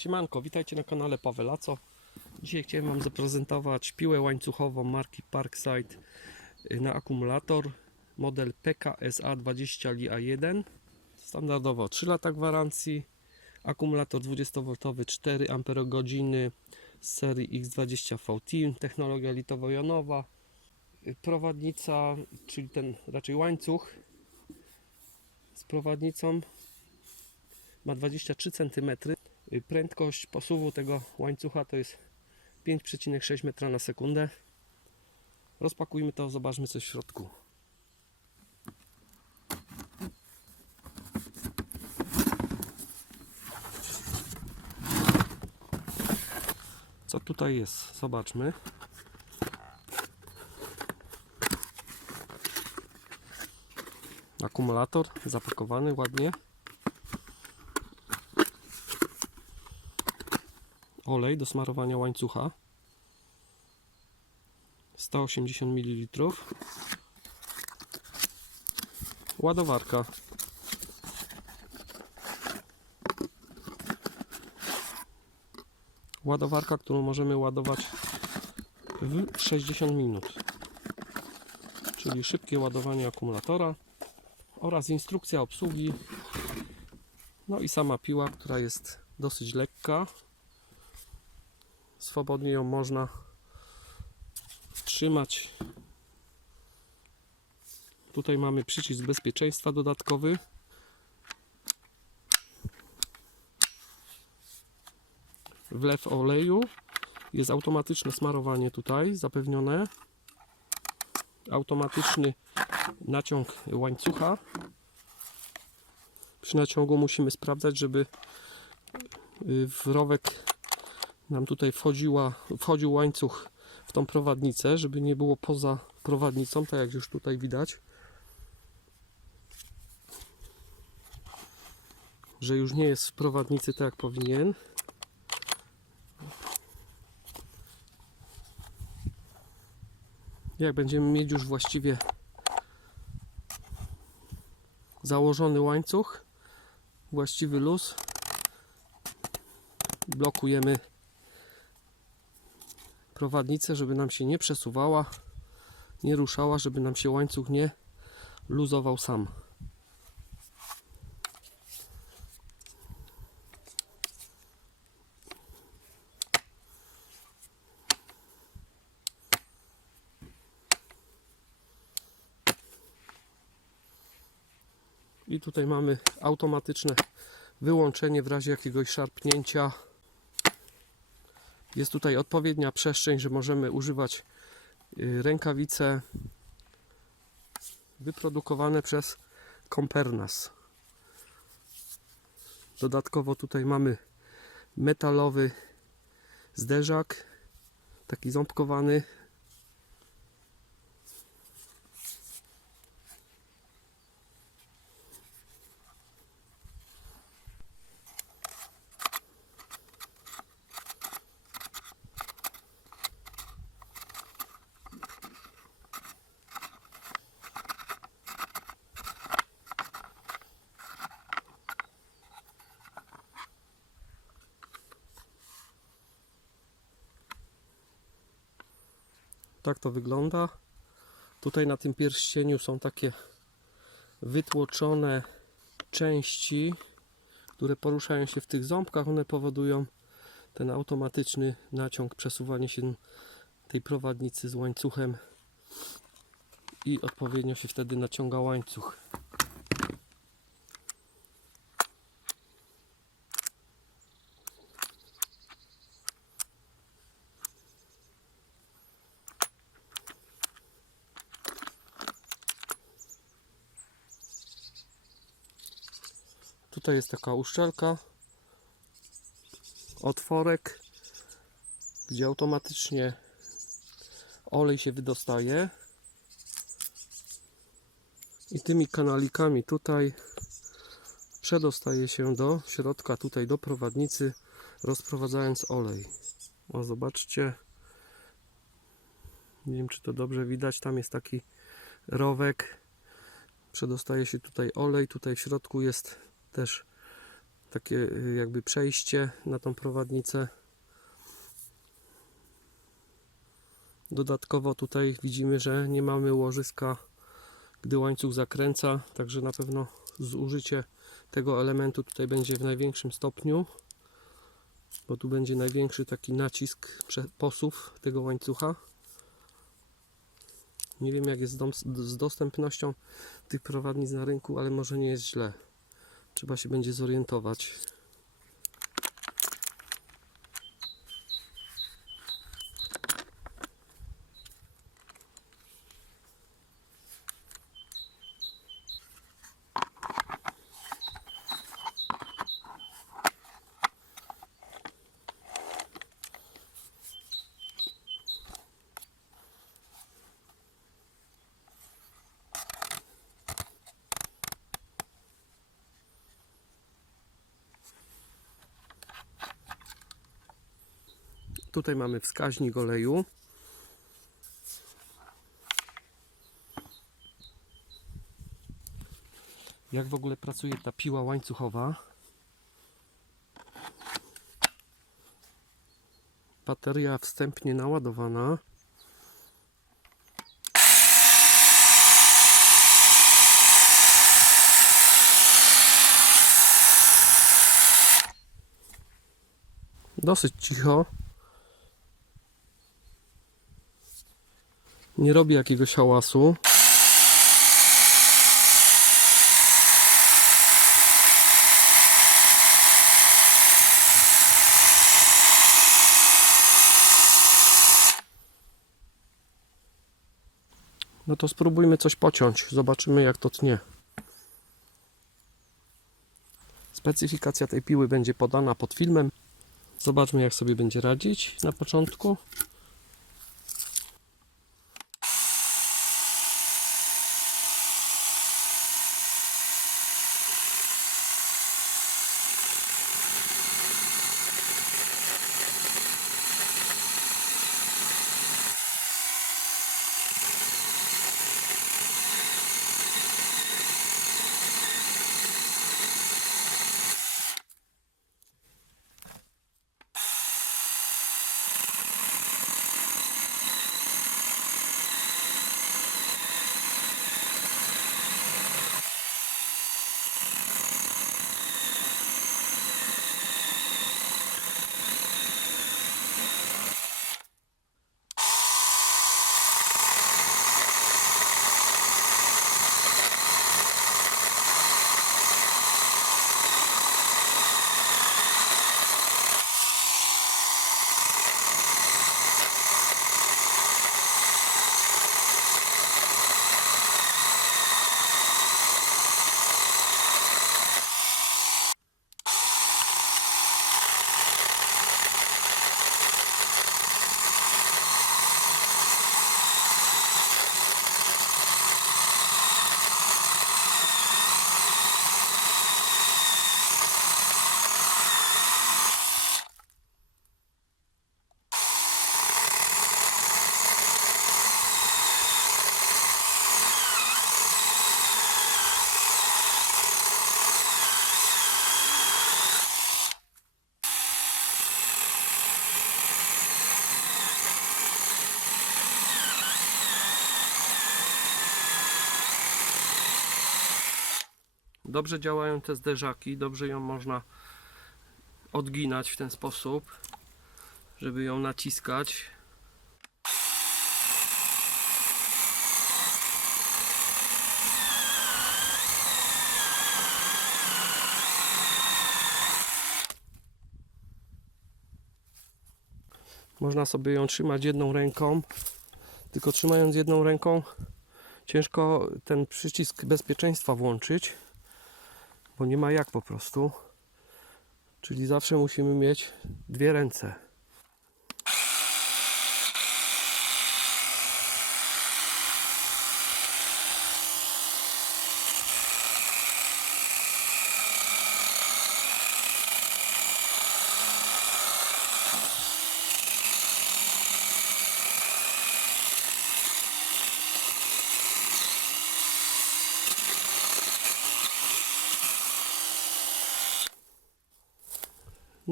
Siemanko, witajcie na kanale Pawelaco. Dzisiaj chciałem Wam zaprezentować piłę łańcuchową marki Parkside y, na akumulator model PKSA 20 LiA1. Standardowo 3 lata gwarancji. Akumulator 20V 4 Ah z serii X20 VT, technologia litowo-jonowa. Y, Prowadnica, czyli ten raczej łańcuch z prowadnicą ma 23 cm. Y, Prędkość posuwu tego łańcucha to jest 5,6 metra na sekundę. Rozpakujmy to, zobaczmy co w środku. Co tutaj jest? Zobaczmy. Akumulator zapakowany ładnie. Olej do smarowania łańcucha. 180 ml ładowarka. Ładowarka, którą możemy ładować w 60 minut. Czyli szybkie ładowanie akumulatora oraz instrukcja obsługi. No i sama piła, która jest dosyć lekka swobodnie ją można trzymać. Tutaj mamy przycisk bezpieczeństwa dodatkowy. Wlew oleju. Jest automatyczne smarowanie tutaj zapewnione. Automatyczny naciąg łańcucha. Przy naciągu musimy sprawdzać, żeby y, w rowek nam tutaj wchodziła, wchodził łańcuch w tą prowadnicę, żeby nie było poza prowadnicą, tak jak już tutaj widać. Że już nie jest w prowadnicy tak jak powinien. Jak będziemy mieć już właściwie założony łańcuch, właściwy luz, blokujemy prowadnicę, żeby nam się nie przesuwała, nie ruszała, żeby nam się łańcuch nie luzował sam. I tutaj mamy automatyczne wyłączenie w razie jakiegoś szarpnięcia jest tutaj odpowiednia przestrzeń, że możemy używać y, rękawice wyprodukowane przez Compernas. Dodatkowo tutaj mamy metalowy zderzak, taki ząbkowany. Tak to wygląda. Tutaj na tym pierścieniu są takie wytłoczone części, które poruszają się w tych ząbkach. One powodują ten automatyczny naciąg, przesuwanie się tej prowadnicy z łańcuchem i odpowiednio się wtedy naciąga łańcuch. Tutaj jest taka uszczelka, otworek, gdzie automatycznie olej się wydostaje. I tymi kanalikami tutaj przedostaje się do środka, tutaj do prowadnicy, rozprowadzając olej. O, zobaczcie. Nie wiem, czy to dobrze widać. Tam jest taki rowek. Przedostaje się tutaj olej. Tutaj w środku jest też takie y, jakby przejście na tą prowadnicę. Dodatkowo tutaj widzimy, że nie mamy łożyska, gdy łańcuch zakręca, także na pewno zużycie tego elementu tutaj będzie w największym stopniu, bo tu będzie największy taki nacisk, posuw tego łańcucha. Nie wiem jak jest z dostępnością tych prowadnic na rynku, ale może nie jest źle. Trzeba się będzie zorientować. Tutaj mamy wskaźnik oleju. Jak w ogóle pracuje ta piła łańcuchowa? Bateria wstępnie naładowana. Dosyć cicho. Nie robi jakiegoś hałasu. No to spróbujmy coś pociąć. Zobaczymy jak to tnie. Specyfikacja tej piły będzie podana pod filmem. Zobaczmy jak sobie będzie radzić na początku. Dobrze działają te zderzaki, dobrze ją można odginać w ten sposób, żeby ją naciskać. Można sobie ją trzymać jedną ręką, tylko trzymając jedną ręką ciężko ten przycisk bezpieczeństwa włączyć, bo nie ma jak po prostu. Czyli zawsze musimy mieć dwie ręce.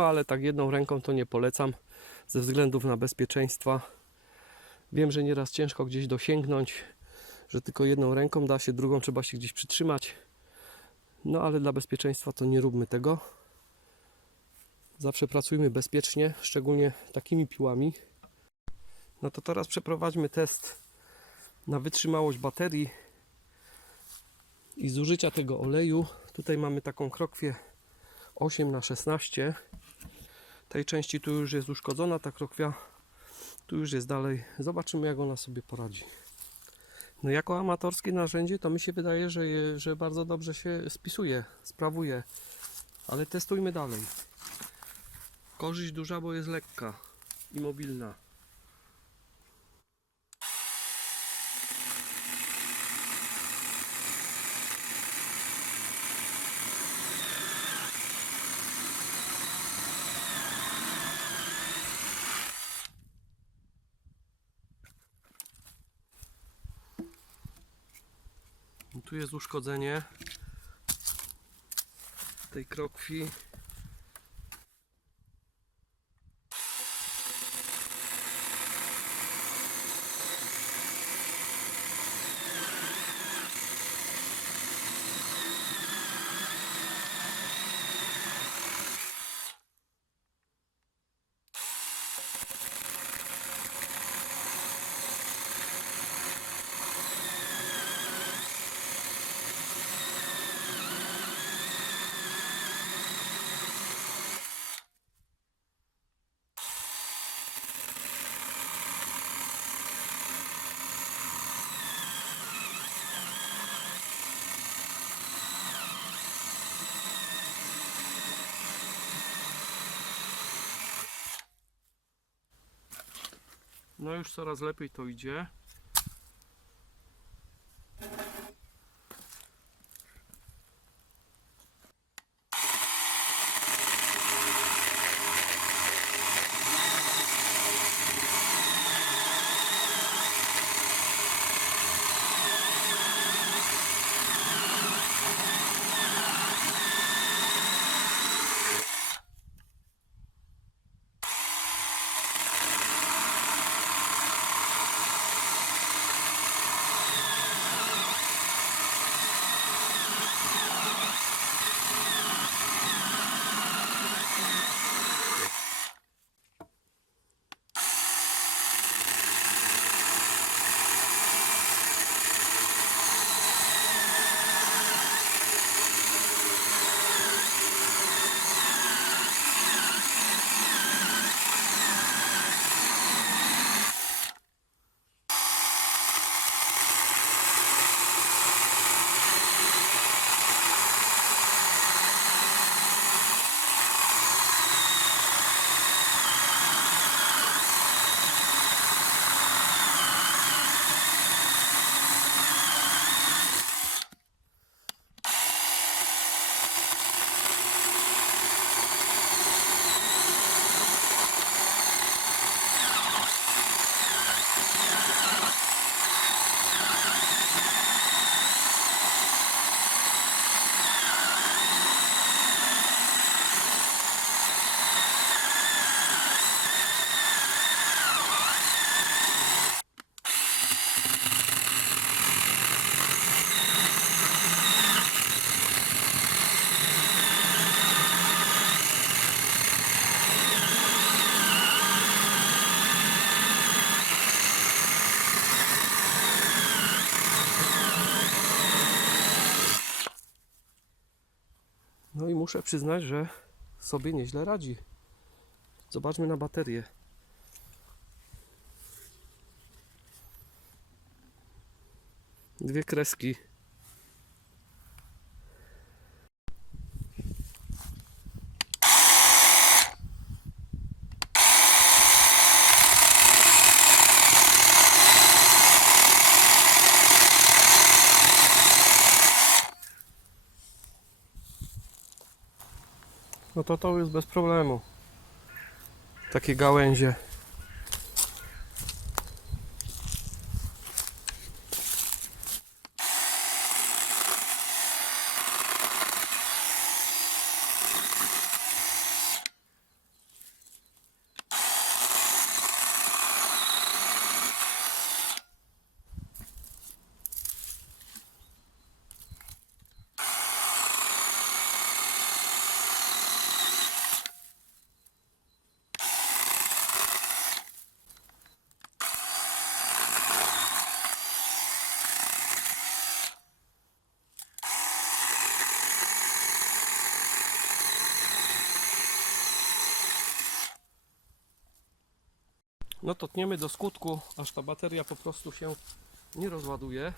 No ale tak jedną ręką to nie polecam ze względów na bezpieczeństwa. Wiem, że nieraz ciężko gdzieś dosięgnąć, że tylko jedną ręką da się, drugą trzeba się gdzieś przytrzymać. No ale dla bezpieczeństwa to nie róbmy tego. Zawsze pracujmy bezpiecznie, szczególnie takimi piłami. No to teraz przeprowadźmy test na wytrzymałość baterii i zużycia tego oleju. Tutaj mamy taką krokwię 8 na 16 tej części tu już jest uszkodzona ta krokwia tu już jest dalej. Zobaczymy jak ona sobie poradzi. No jako amatorskie narzędzie to mi się wydaje, że, je, że bardzo dobrze się spisuje, sprawuje. Ale testujmy dalej. Korzyść duża, bo jest lekka i mobilna Tu jest uszkodzenie tej krokwi. No już coraz lepiej to idzie. Muszę przyznać, że sobie nieźle radzi. Zobaczmy na baterię. Dwie kreski. No to to jest bez problemu. Takie gałęzie. No to tniemy do skutku, aż ta bateria po prostu się nie rozładuje.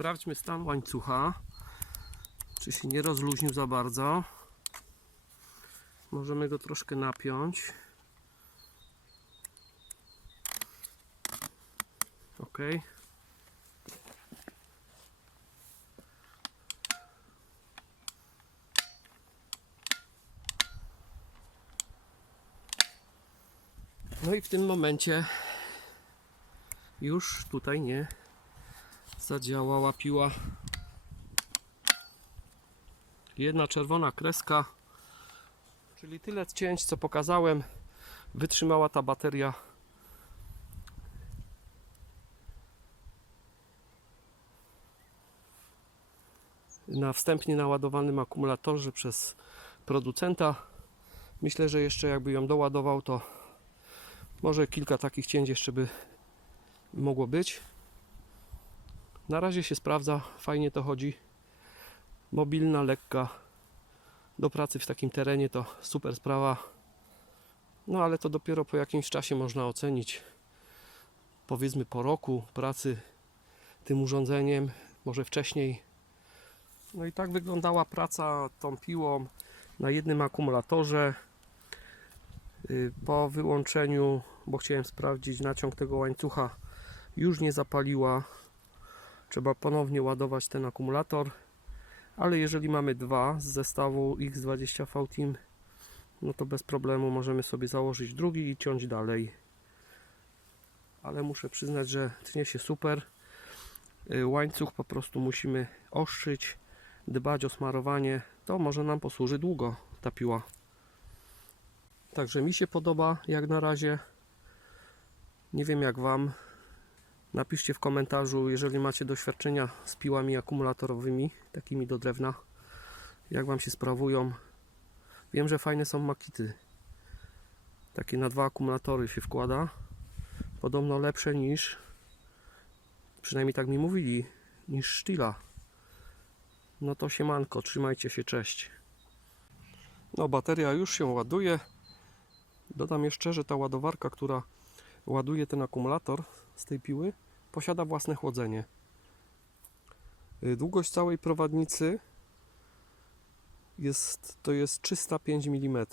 Sprawdźmy stan łańcucha. Czy się nie rozluźnił za bardzo. Możemy go troszkę napiąć. Ok. No i w tym momencie już tutaj nie zadziałała piła. Jedna czerwona kreska, czyli tyle cięć co pokazałem, wytrzymała ta bateria. Na wstępnie naładowanym akumulatorze przez producenta. Myślę, że jeszcze jakby ją doładował, to może kilka takich cięć jeszcze by mogło być. Na razie się sprawdza, fajnie to chodzi. Mobilna, lekka. Do pracy w takim terenie to super sprawa. No ale to dopiero po jakimś czasie można ocenić. Powiedzmy po roku pracy tym urządzeniem, może wcześniej. No i tak wyglądała praca tą piłą na jednym akumulatorze. Y, Po wyłączeniu, bo chciałem sprawdzić naciąg tego łańcucha, już nie zapaliła trzeba ponownie ładować ten akumulator ale jeżeli mamy dwa z zestawu X20 V-Team no to bez problemu możemy sobie założyć drugi i ciąć dalej. Ale muszę przyznać, że tnie się super. Y, łańcuch po prostu musimy ostrzyć dbać o smarowanie. To może nam posłuży długo ta piła. Także mi się podoba jak na razie. Nie wiem jak Wam Napiszcie w komentarzu, jeżeli macie doświadczenia z piłami akumulatorowymi, takimi do drewna, jak Wam się sprawują. Wiem, że fajne są makity. Takie na dwa akumulatory się wkłada. Podobno lepsze niż, przynajmniej tak mi mówili, niż sztila. No to siemanko, trzymajcie się, cześć. No, bateria już się ładuje. Dodam jeszcze, że ta ładowarka, która ładuje ten akumulator z tej piły, posiada własne chłodzenie. Y, Długość całej prowadnicy jest, to jest 305 mm.